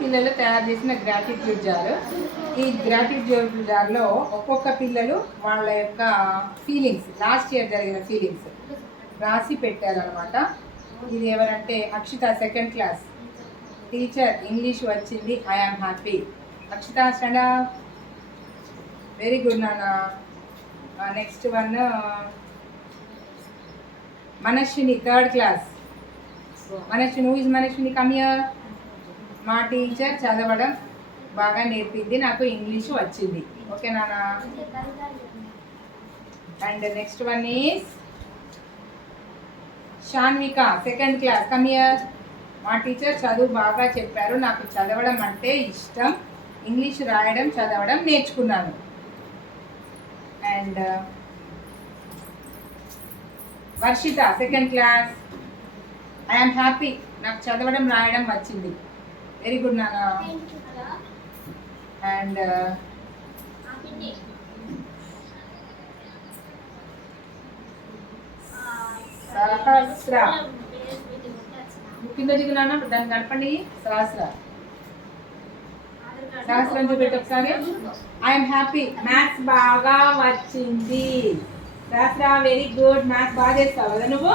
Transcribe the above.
పిల్లలు తయారు చేసిన గ్రాటిట్యూడ్ జార్. ఈ గ్రాటిట్యూడ్ జార్లో ఒక్కొక్క పిల్లలు వాళ్ళ యొక్క ఫీలింగ్స్, లాస్ట్ ఇయర్ జరిగిన ఫీలింగ్స్ రాసి పెట్టారనమాట. ఇది ఎవరంటే Akshitha, second class. Teacher English వచ్చింది, I am happy. Akshitha stand up. Very good నాన్న. Next one Manaswini, third class. Manaswini, who is Manaswini? Come here. మా టీచర్ చదవడం బాగా నేర్పింది, నాకు ఇంగ్లీషు వచ్చింది. ఓకే నాన్న. And next one is Shanvika, second class. Come here. మా టీచర్ చదువు బాగా చెప్పారు, నాకు చదవడం అంటే ఇష్టం, ఇంగ్లీష్ రాయడం చదవడం నేర్చుకున్నాను. And Varshita, second class. I'm happy, నాకు చదవడం రాయడం వచ్చింది. వెరీ గుడ్ నాన్న. అండ్ సహస్ర, కింద దిగు నాన్న, దాన్ని కలపండి. సహస్ర, సహస్రం చూపెట్టి ఒకసారి. ఐఎమ్ హ్యాపీ, మ్యాథ్స్ బాగా వచ్చింది. సహస్ర వెరీ గుడ్, మ్యాథ్స్ బాగా చేస్తావు కదా నువ్వు.